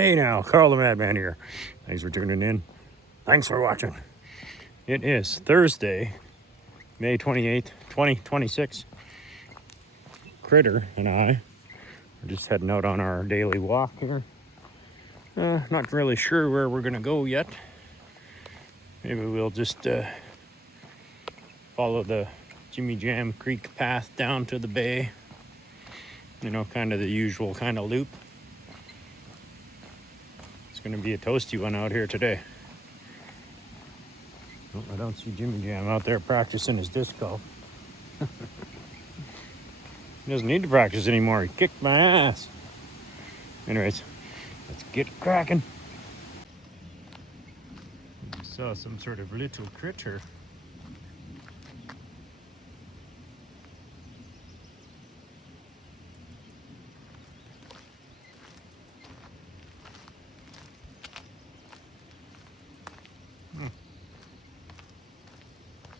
Hey now, CarlTheMadman here. Thanks for tuning in. Thanks for watching. It is Thursday, May 28th, 2026. Critter and I are just heading out on our daily walk here. Not really sure where we're gonna go yet. Maybe we'll just follow the JimmyJam Creek path down to the bay. You know, kind of the usual kind of loop. It's gonna be a toasty one out here today. Oh, I don't see JimmyJam out there practicing his disc golf. He doesn't need to practice anymore. He kicked my ass. Anyways, let's get cracking. I saw some sort of little critter.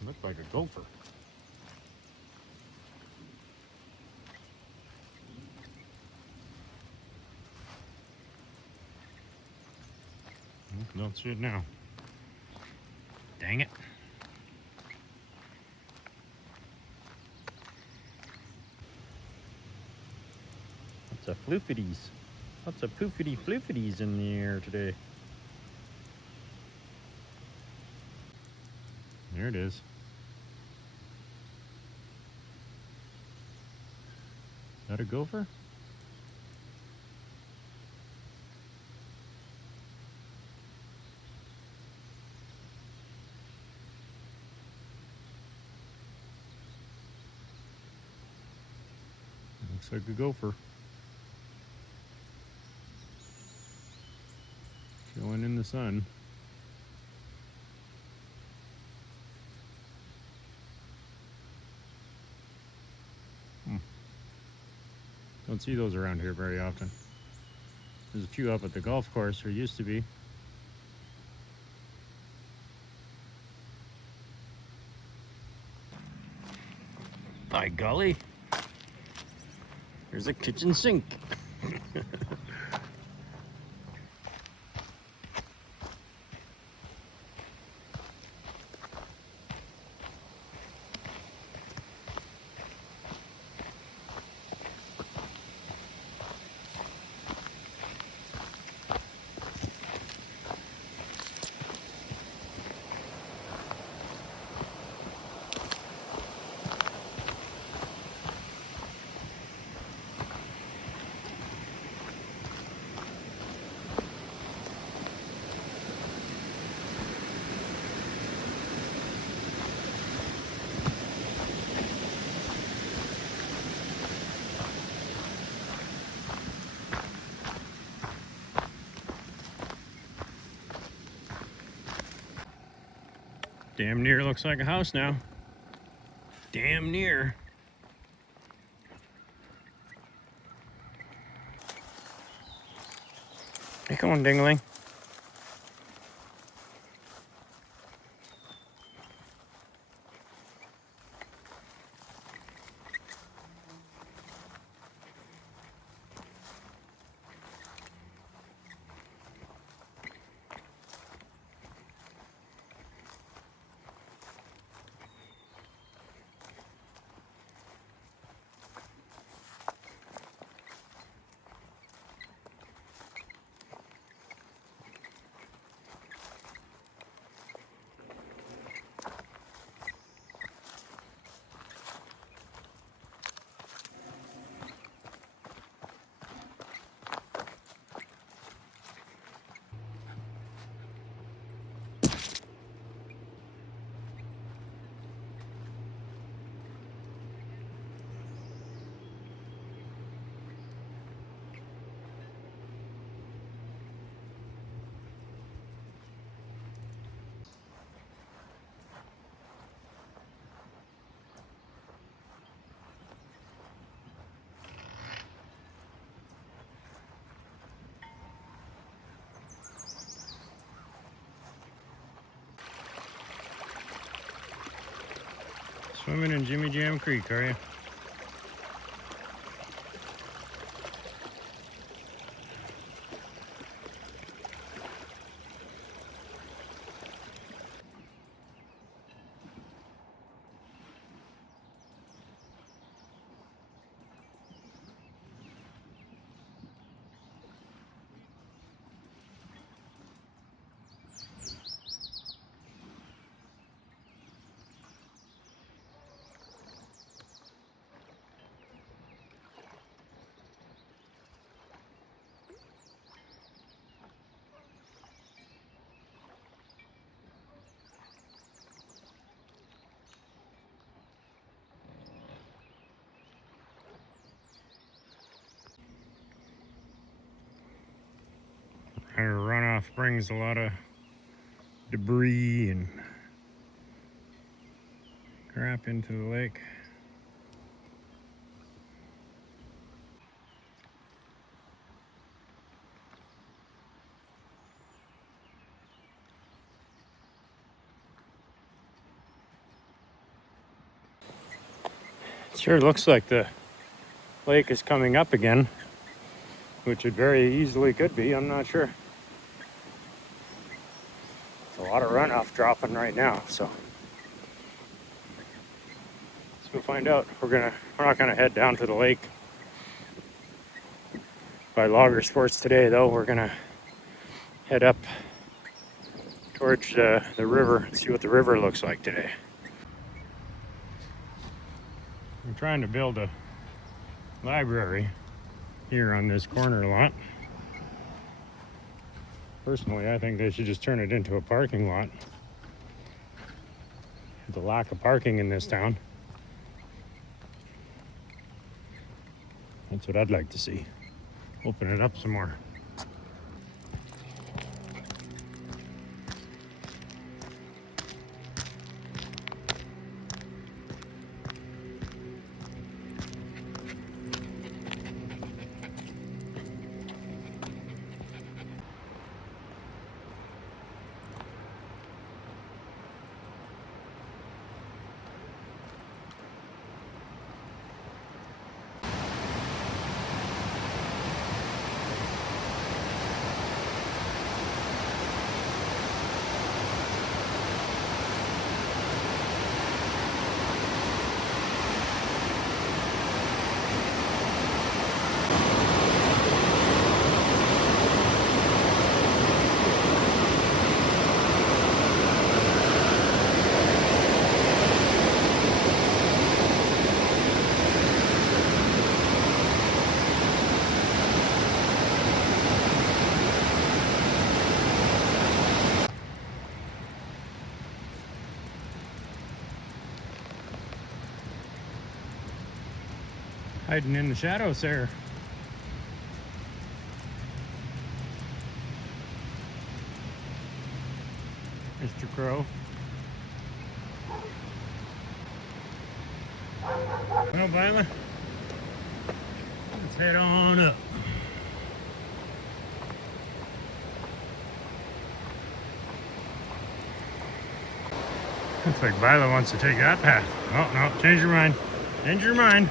Looks like a gopher. Don't see it now. Dang it. Lots of floofities. Lots of poofity floofities in the air today. There it is. Is that a gopher? Looks like a gopher. Showing in the sun. Don't see those around here very often. There's a few up at the golf course, or used to be. By golly, there's a kitchen sink. Damn near looks like a house now. Damn near. Hey, come on, Dingling. Swimming in JimmyJam Creek, are you? Our runoff brings a lot of debris and crap into the lake. It sure looks like the lake is coming up again, which it very easily could be. I'm not sure. There's a lot of runoff dropping right now, so let's go find out. We're not gonna head down to the lake by Logger Sports today, though. We're gonna head up towards the river and see what the river looks like today. I'm trying to build a library here on this corner lot. Personally, I think they should just turn it into a parking lot. The lack of parking in this town. That's what I'd like to see. Open it up some more. Hiding in the shadows there. Mr. Crow. Well, Byla, let's head on up. Looks like Byla wants to take that path. Oh, no, change your mind. Change your mind.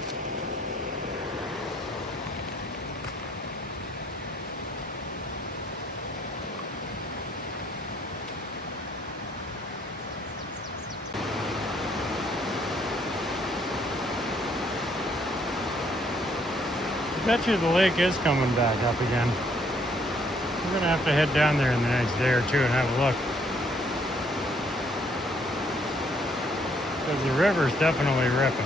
I bet you the lake is coming back up again. We're gonna have to head down there in the next day or two and have a look. Because the river's definitely ripping.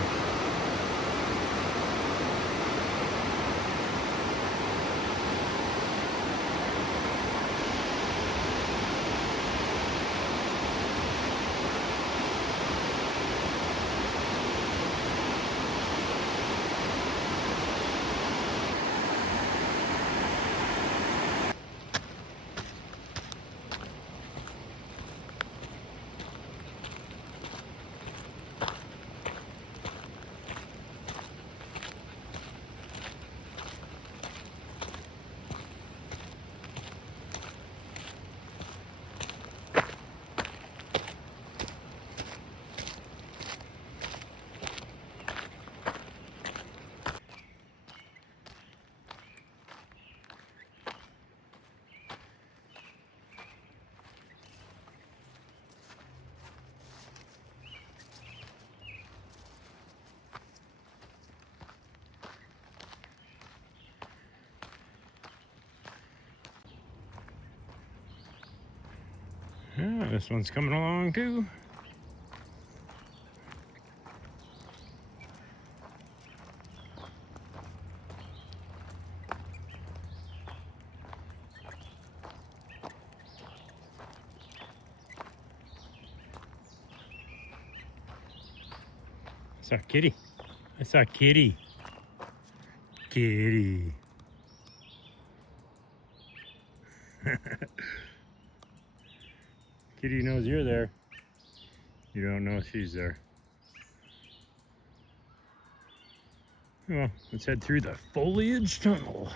Yeah, this one's coming along too. I saw Kitty. I saw Kitty. Kitty. Kitty knows you're there. You don't know she's there. Well, let's head through the Foliage Tunnel.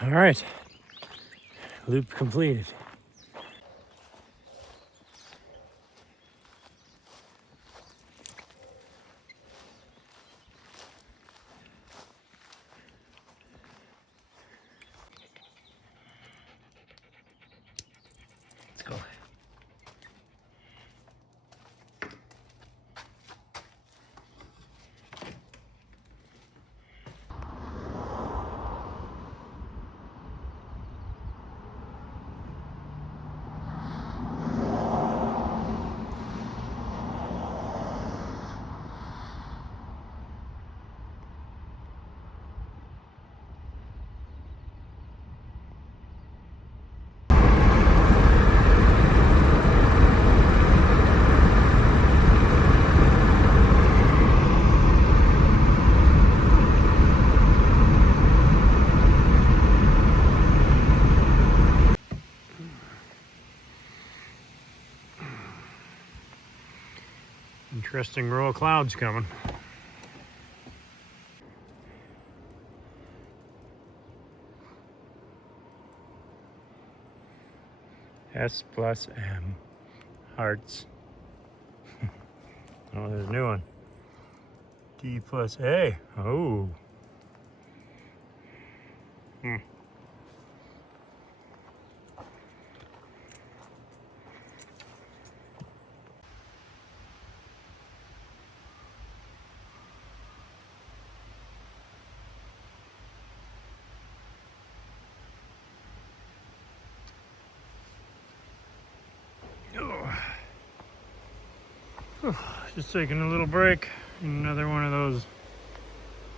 All right, loop completed. Let's go. Interesting row of clouds coming. S plus M. Hearts. Oh, there's a new one. D plus A. Oh. Just taking a little break. Another one of those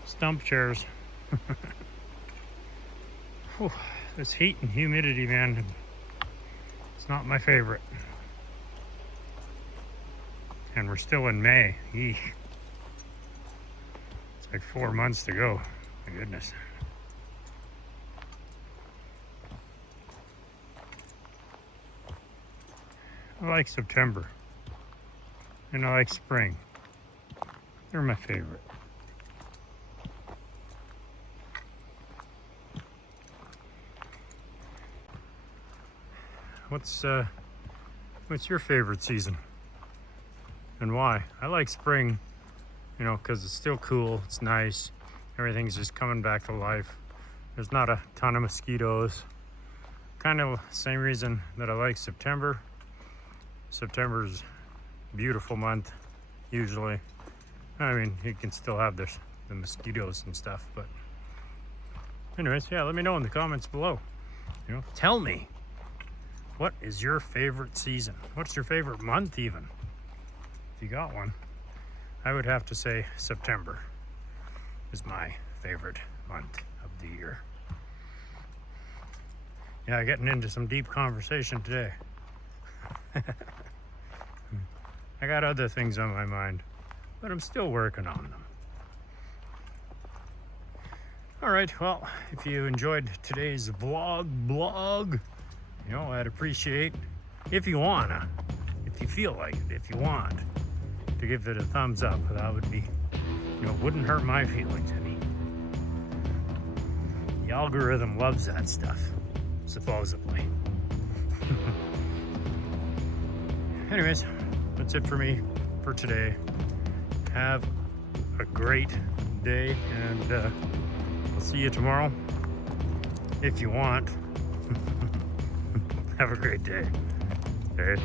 stump chairs. This heat and humidity, man, it's not my favorite. And we're still in May. Eesh. It's like 4 months to go. My goodness. I like September. And I like spring. They're my favorite. What's your favorite season? And why? I like spring, you know, because it's still cool, it's nice, everything's just coming back to life. There's not a ton of mosquitoes. Kind of same reason that I like September. September's beautiful month, usually. I mean, you can still have the mosquitoes and stuff, but anyways, yeah, let me know in the comments below. You know, tell me, what is your favorite season? What's your favorite month even? If you got one. I would have to say September is my favorite month of the year. Yeah, getting into some deep conversation today. I got other things on my mind, but I'm still working on them. All right, well, if you enjoyed today's blog, you know, I'd appreciate, if you wanna, if you feel like it, if you want, to give it a thumbs up. That would be, you know, wouldn't hurt my feelings any. The algorithm loves that stuff, supposedly. Anyways, that's it for me for today. Have a great day, and I'll see you tomorrow if you want. Have a great day. Okay.